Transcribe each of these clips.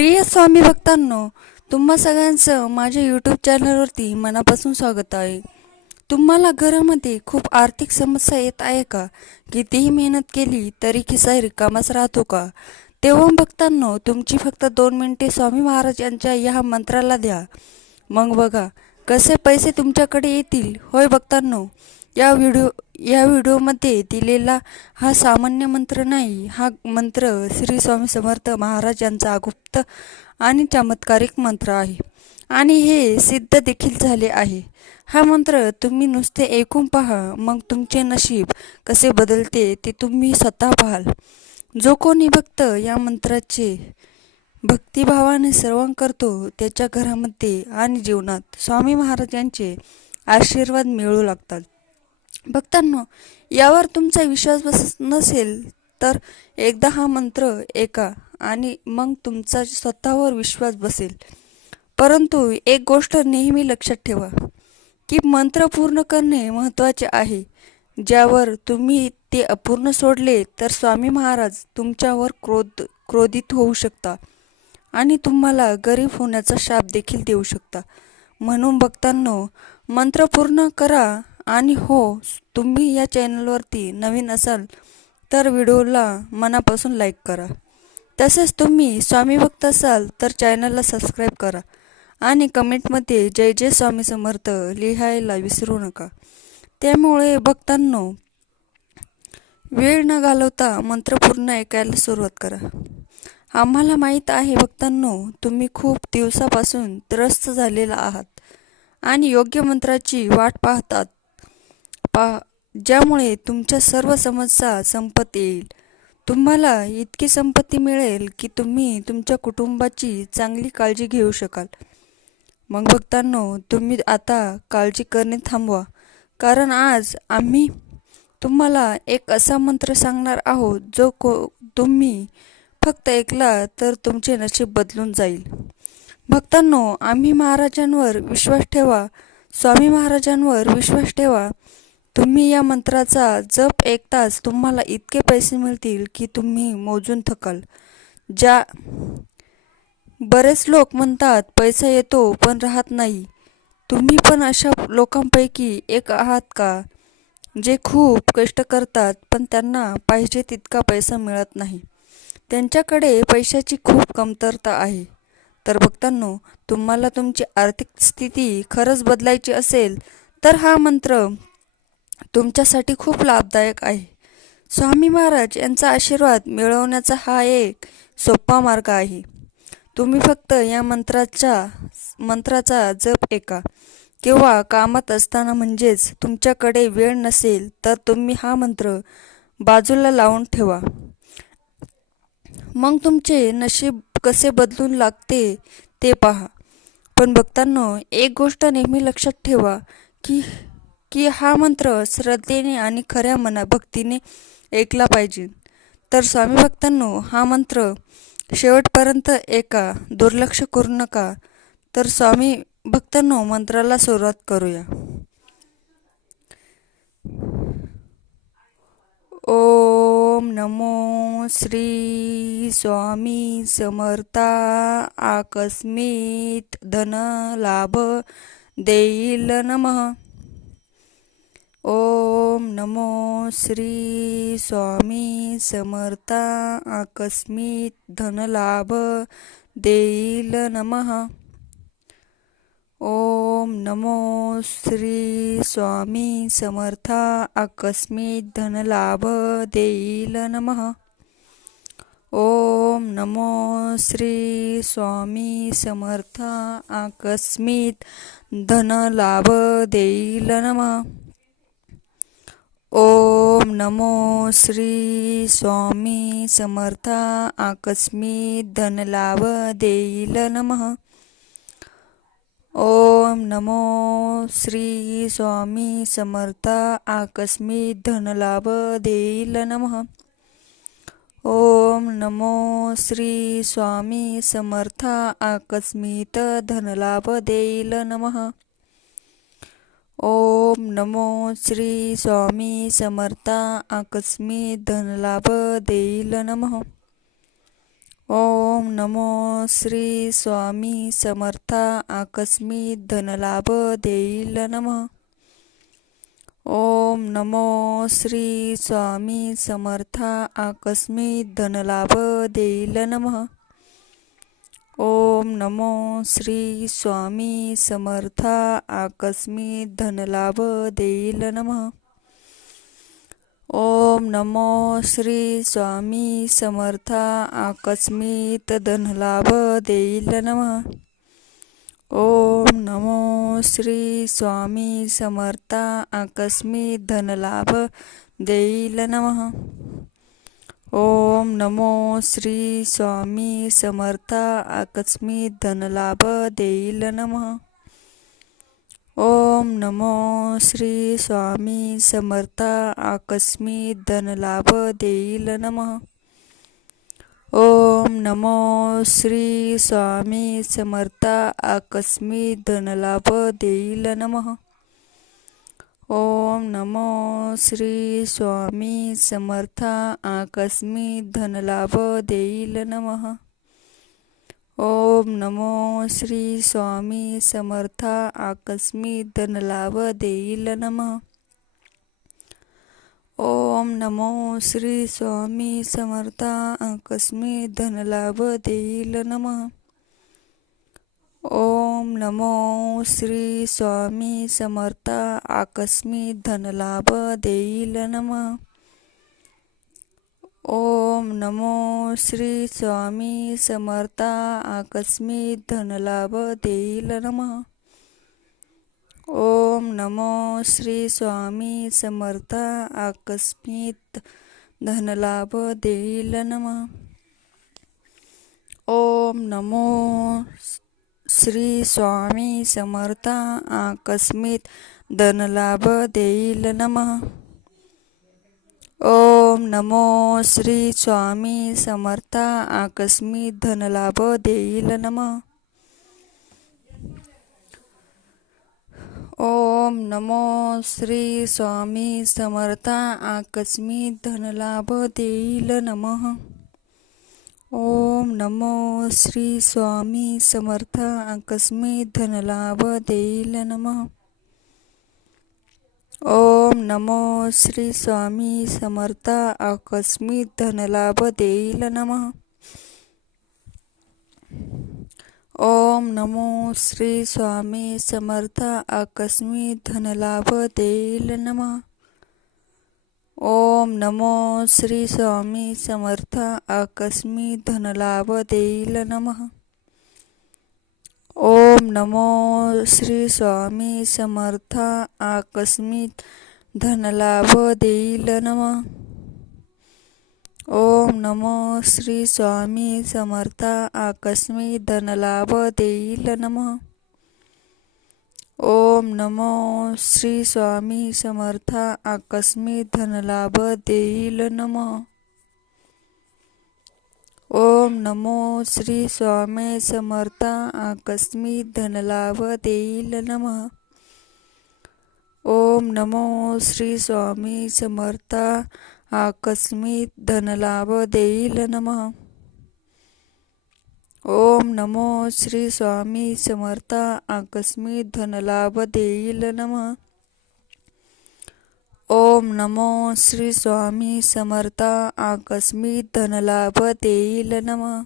प्रिय स्वामी भक्तांनो तुम्हा सगळ्यांचं माझ्या यूट्यूब चॅनलवरती मनापासून स्वागत आहे. तुम्हाला घरामध्ये खूप आर्थिक समस्या येत आहे का? कितीही मेहनत केली तरी खिसा रिकामाच राहतो का? तेव्हा भक्तांनो तुमची फक्त दोन मिनिटे स्वामी महाराज यांच्या या मंत्राला द्या. मग बघा कसे पैसे तुमच्याकडे येतील? होय भक्तांनो या व्हिडिओ या व्हिडिओमध्ये दिलेला हा सामान्य मंत्र नाही हा मंत्र श्री स्वामी समर्थ महाराज यांचा गुप्त आणि चमत्कारिक मंत्र आहे. आणि हे सिद्ध देखील झाले आहे. हा मंत्र तुम्ही नुसते ऐकून पहा मग तुमचे नशीब कसे बदलते ते तुम्ही स्वतः पाहाल. जो कोणी भक्त या मंत्राचे भक्तिभावाने श्रवण करतो त्याच्या घरामध्ये आणि जीवनात स्वामी महाराजांचे आशीर्वाद मिळू लागतात. भक्तांनो यावर तुमचा विश्वास बस नसेल तर एकदा हा मंत्र ऐका आणि मग तुमचा स्वतःवर विश्वास बसेल. परंतु एक गोष्ट नेहमी लक्षात ठेवा की मंत्र पूर्ण करणे महत्त्वाचे आहे. ज्यावर तुम्ही ते अपूर्ण सोडले तर स्वामी महाराज तुमच्यावर क्रोध क्रोधित होऊ शकता आणि तुम्हाला गरीब होण्याचा शाप देखील देऊ शकता. म्हणून भक्तांनो मंत्र पूर्ण करा आणि हो तुम्ही या चॅनलवरती नवीन असाल तर व्हिडिओला मनापासून लाईक करा. तसेच तुम्ही स्वामी भक्त असाल तर चॅनलला सबस्क्राईब करा आणि कमेंटमध्ये जय जय स्वामी समर्थ लिहायला विसरू नका. त्यामुळे भक्तांनो वेळ न घालवता मंत्र पूर्ण ऐकायला सुरुवात करा. आम्हाला माहीत आहे भक्तांनो तुम्ही खूप दिवसापासून त्रस्त झालेला आहात आणि योग्य मंत्राची वाट पाहतात. पा ज्यामुळे तुमच्या सर्व समस्या संपत येईल. तुम्हाला इतकी संपत्ती मिळेल की तुम्ही तुमच्या कुटुंबाची चांगली काळजी घेऊ शकाल. मग भक्तांनो तुम्ही आता काळजी करणे थांबवा. कारण आज आम्ही तुम्हाला एक असा मंत्र सांगणार आहोत जो को तुम्ही फक्त ऐकला तर तुमचे नशीब बदलून जाईल. भक्तांनो आम्ही महाराजांवर विश्वास ठेवा. स्वामी महाराजांवर विश्वास ठेवा. तुम्ही या मंत्राचा जप ऐकताच तुम्हाला इतके पैसे मिळतील की तुम्ही मोजून थकाल. ज्या बरेच लोक म्हणतात पैसा येतो पण राहत नाही. तुम्ही पण अशा लोकांपैकी एक आहात का जे खूप कष्ट करतात पण त्यांना पाहिजे तितका पैसा मिळत नाही? त्यांच्याकडे पैशाची खूप कमतरता आहे. तर भक्तांनो तुम्हाला तुमची आर्थिक स्थिती खरंच बदलायची असेल तर हा मंत्र तुमच्यासाठी खूप लाभदायक आहे. स्वामी महाराज यांचा आशीर्वाद मिळवण्याचा हा एक सोपा मार्ग आहे. तुम्ही फक्त या मंत्राच्या मंत्राचा जप ऐका किंवा कामात असताना म्हणजेच तुमच्याकडे वेळ नसेल तर तुम्ही हा मंत्र बाजूला लावून ठेवा. मग तुमचे नशीब कसे बदलून लागते ते पहा. पण बघताना एक गोष्ट नेहमी लक्षात ठेवा की की हा मंत्र श्रद्धेने आणि खऱ्या मना भक्तीने ऐकला पाहिजे. तर स्वामी भक्तांनो हा मंत्र शेवटपर्यंत ऐका दुर्लक्ष करू नका. तर स्वामी भक्तांनो मंत्राला सुरुवात करूया. ओम नमो श्री स्वामी समर्था आकस्मित धन लाभ देईल नमः. ओम नमो श्री स्वामी समर्था आकस्मित धनलाभ देईल नमः. ओम नमो श्री स्वामी समर्था आकस्मित धनलाभ देईल नमः. ओम नमो श्री स्वामी समर्था आकस्मित धनलाभ देईल नमः. ओम नमो श्री स्वामी समर्था आकस्मित धनलाभ देईल नम। ओम नमो श्री स्वामी समर्था आकस्मित धनलाभ देईल नम। ओम नमो श्री स्वामी समर्था आकस्मित धनलाभ देईल नमः। ओम नमो श्री स्वामी समर्था आकस्मिक धनलाभ देईल नम. ओम नमो श्री स्वामी समर्था आकस्मिक धनलाभ देईल नम. ओम नमो श्री स्वामी समर्था आकस्मिक धनलाभ देईल नमः. ओम नमो श्री स्वामी समर्था आकस्मिक धनलाभ देईल नम. ओम नमो श्री स्वामी समर्था आकस्मित धनलाभ देईल नम. ओम नमो श्री स्वामी समर्था आकस्मित धनलाभ देईल नम. ओम नमो श्री स्वामी समर्था आकस्मिक धनलाभ देईल नम. ओम नमो श्री स्वामी समर्था आकस्मिक धनलाभ देईल नम. ओम नमो श्री स्वामी समर्था आकस्मिक धनलाभ देईल नमः. ओम नमो श्री स्वामी समर्था आकस्मिक धनलाभ देईल नमः. ओम नमो श्री स्वामी समर्था आकस्मिक धनलाभ देईल नमः. ओम नमो श्री स्वामी समर्था आकस्मिक धनलाभ देईल नमः. नमो श्री स्वामी समर्थ आकस्मिक धनलाभ देईल नम. ओम नमो श्री स्वामी समर्थ आकस्मिक धनलाभ देईल नम. ओम नमो श्री स्वामी समर्थ आकस्मिक धनलाभ देईल नम. ओम नमो श्री स्वामी समर्था आकस्मित धनलाभ देईल नमः. ओम नमो श्री स्वामी समर्था आकस्मिक धनलाभ देईल नम. ओम नमो श्री स्वामी समर्था आकस्मिक धनलाभ देईल नमः. ओम नमो श्री स्वामी समर्था आकस्मिक धनलाभ देईल नमः। ओम नमो श्री स्वामी समर्था आकस्मिक धनलाभ देईल नमः। ओम नमो श्री स्वामी समर्था आकस्मिक धनलाभ देईल नमः। ओम नमो श्री स्वामी समर्था आकस्मी धनलाभ देईल नमः. ओम नमो श्री स्वामी समर्था आकस्मिक धनलाभ देईल नमः. ओम नमो श्री स्वामी समर्था आकस्मिक धनलाभ देईल नमः. ओम नमो श्री स्वामी समर्था आकस्मिक धनलाभ देईल नमः. ओम नमो श्री स्वामी समर्था आकस्मिक धनलाभ देईल नमः. ओम नमो श्री स्वामी समर्था आकस्मिक धनलाभ देईल नमः. ओम नमो श्री स्वामी समर्था. आकस्मिक धनलाभ देईल नमः. ओम नमो श्री स्वामी समर्था. आकस्मिक धनलाभ देईल नमः.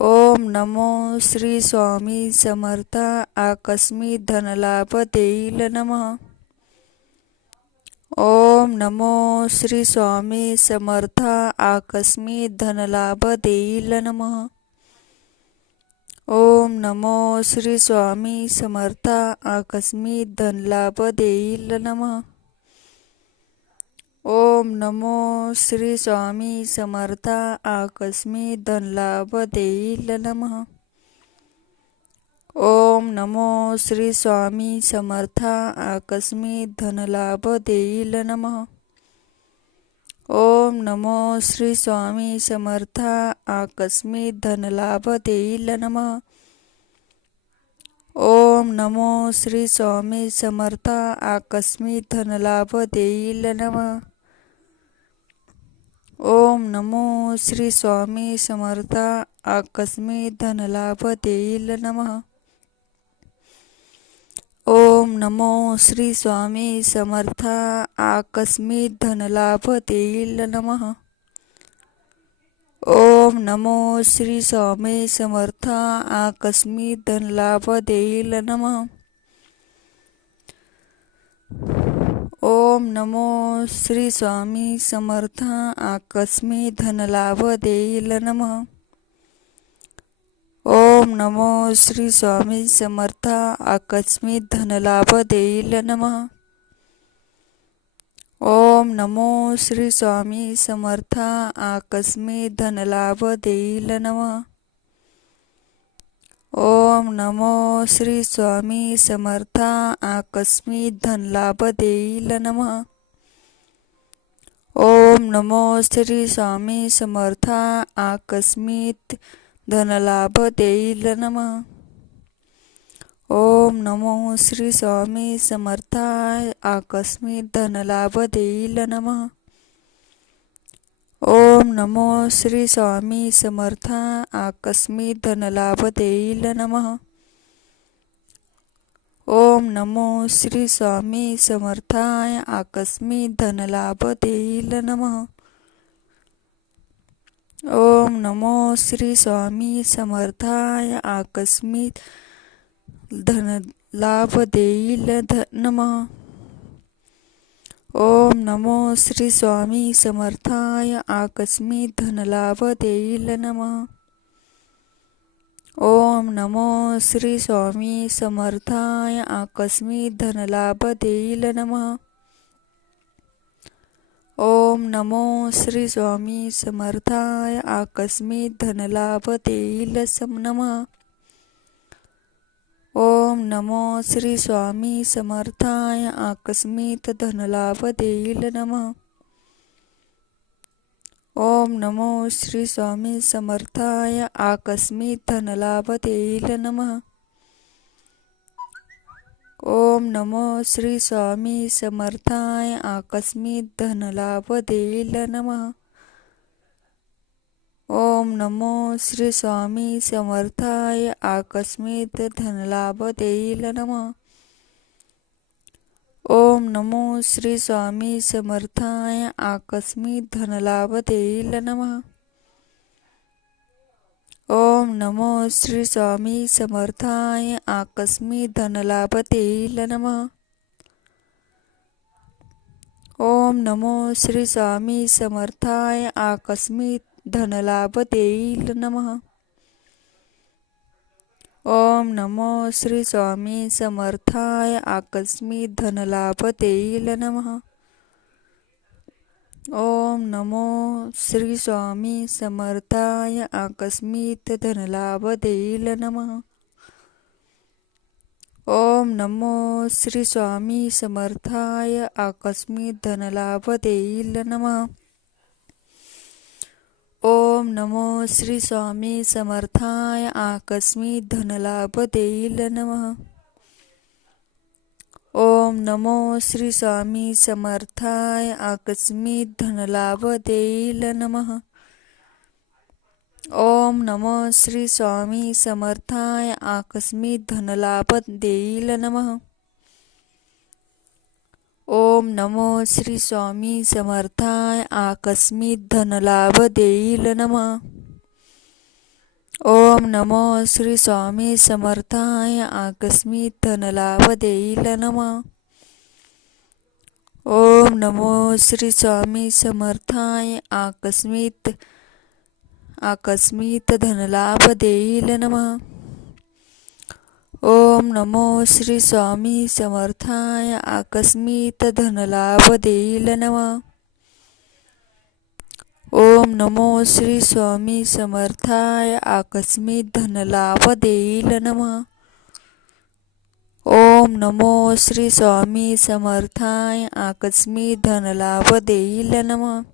ओम नमो श्री स्वामी समर्था. आकस्मिक धनलाभ देईल नमः. ओम नमो श्री स्वामी समर्था आकस्मिक धनलाभ देईल नम. ओम नमो श्री स्वामी समर्था आकस्मिक धनलाभ देईल नम. ओम नमो श्री स्वामी समर्था आकस्मिक धनलाभ देईल नमः. नमो श्री स्वामी समर्था आकस्मिक धनलाभ देईल नमः. ओम नमो श्री स्वामी समर्था आकस्मिक धनलाभ देईल नम. ओम नमो श्री स्वामी समर्था आकस्मिक धनलाभ देईल नम. ओम नमो श्री स्वामी समर्थ आकस्मिक धनलाभ देईल नमः. ओम नमो श्री स्वामी समर्थ. आकस्मिक धनलाभ तेईल नमः. ओम नमो श्री स्वामी समर्थ. आकस्मिक धनलाभ देईल नमः. ओम नमो श्री स्वामी समर्थ. आकस्मित धनलाभ देईल नमः. ओम नमो श्री स्वामी समर्थ. आकस्मिक धनलाभ देईल नम. ओम नमो श्री स्वामी समर्थ. आकस्मिक धनलाभ देईल नम. ओम नमो श्री स्वामी समर्थ. आकस्मिक धनलाभ देईल नम. ओम नमो श्री स्वामी समर्थ. आकस्मिक धनलाभ देईल नम ओम नमो श्री स्वामी समर्थाय आकस्मिक धनलाभ देईल नमः ओम नमो श्री स्वामी समर्था आकस्मिक धनलाभ देईल नमः ओम नमो श्री स्वामी समर्थाय आकस्मिक धनलाभ देईल नमः ओम नमो श्री स्वामी समर्थ आकस्मिक धनलाभ देईल नमः ओम नमो श्री स्वामी समर्थाय आकस्मिक धनलाभ देईल नम ओम नमो श्री स्वामी समर्थाय आकस्मिक धनलाभ देईल नमः ओम नमो श्री स्वामी समर्थाय. आकस्मिक धनलाभ देईल सम नमः. ओम नमो श्री स्वामी समर्थाय. आकस्मित धनलाभ देईल नम. ओम नमो श्री स्वामी समर्थाय. आकस्मित धनलाभ देईल नमः. ओम नमो श्री स्वामी समर्थाय. आकस्मित धनलाभ देईल नम. ओम नमो श्री स्वामी समर्थाय. आकस्मित धनलाभ देईल नम. ओम नमो श्री स्वामी समर्थाय. आकस्मित धनलाभ देईल नमः. ओम नमो श्री स्वामी समर्थाय आकस्मित धनलाभ देईल नमः। ओम नमो श्री स्वामी समर्थाय आकस्मित धनलाभ देईल नमः। ओम नमो श्री स्वामी समर्थाय आकस्मिक धनलाभ देईल नमः। ओम नमो श्री स्वामी समर्थाय आकस्मित धनलाभ देईल नम. ओम नमो श्री स्वामी समर्थाय आकस्मिक धनलाभ देईल नम. ओम नमो श्री स्वामी समर्थाय आकस्मित धनलाभ देईल नमः. ओम नमो श्री स्वामी समर्थाय आकस्मिक धनलाभ देईल नमः। ओम नमो श्री स्वामी समर्थाय आकस्मिक धनलाभ देईल नमः। ओम नमो श्री स्वामी समर्थाय आकस्मिक धनलाभ देईल नमः। ओम नमो श्री स्वामी समर्थाय आकस्मिक धनलाभ देईल नमः। ओम नमो श्री स्वामी समर्थाय. आकस्मित आकस्मित धनलाभ देईल नम. ओम नमो श्री स्वामी समर्थाय. आकस्मित धनलाभ देईल नम. ओम नमो श्री स्वामी समर्थाय. आकस्मित धनलाभ देईल नमः. ओम नमो श्री स्वामी समर्थाय. आकस्मी धनलाभ देईल नम.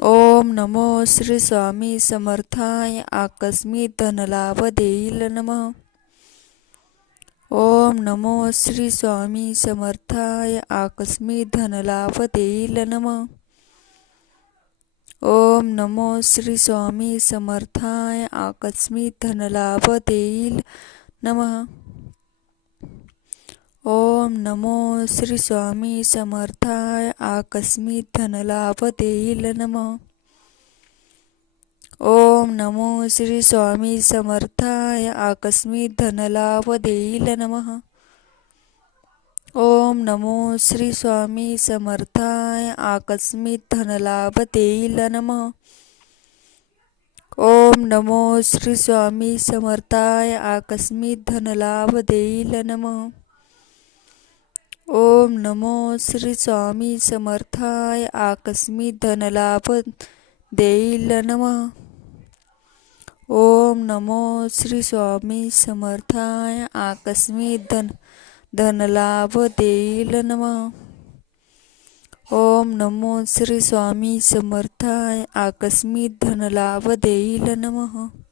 ओम नमो श्री स्वामी समर्थाय. आकस्मिक धनलाभ देईल नम. ओम नमो श्री स्वामी समर्थाय. आकस्मिक धनलाभ देईल नम. ओम नमो श्री स्वामी समर्थाय. आकस्मिक धनलाभ देईल नमः. ओम नमो श्री स्वामी समर्थाय आकस्मिक धनलाभ देईल नम। ओम नमो श्री स्वामी समर्थाय आकस्मिक धनलाभ देईल नम। ओम नमो श्री स्वामी समर्थाय आकस्मिक धनलाभ देईल नम। ओम नमो श्री स्वामी समर्थाय आकस्मिक धनलाभ देईल नमः। ओम नमो श्री स्वामी समर्थाय. आकस्मिक धनलाभ देईल नम. ओम नमो श्री स्वामी समर्थाय. आकस्मिक धन धनलाभ देईल नम. ओम नमो श्री स्वामी समर्थाय. आकस्मिक धनलाभ देईल नमः.